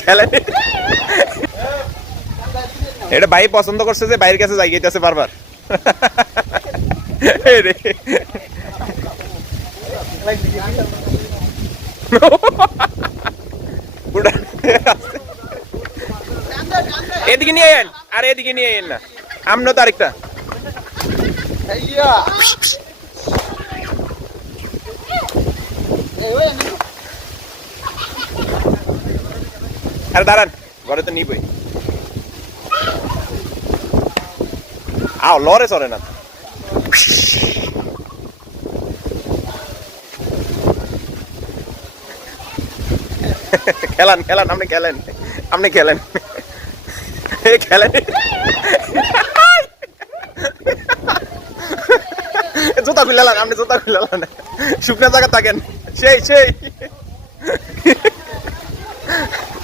খেলেন এটা ভাই পছন্দ করছে যে বাইরের কাছে যাই গেছে বারবার এদিকে নিয়ে এন আর এদিকে নিয়ে এন না আমনো তো আরেকটা আরে দাঁড়ান ঘরে তো নিবই আও লরে চলে না খেলান খেলান আপনি খেলেন আপনি খেলেন খেলেন জুতা খুলে লান আপনি জুতা খুলে লান শুকনা জায়গা থাকেন সেই সেই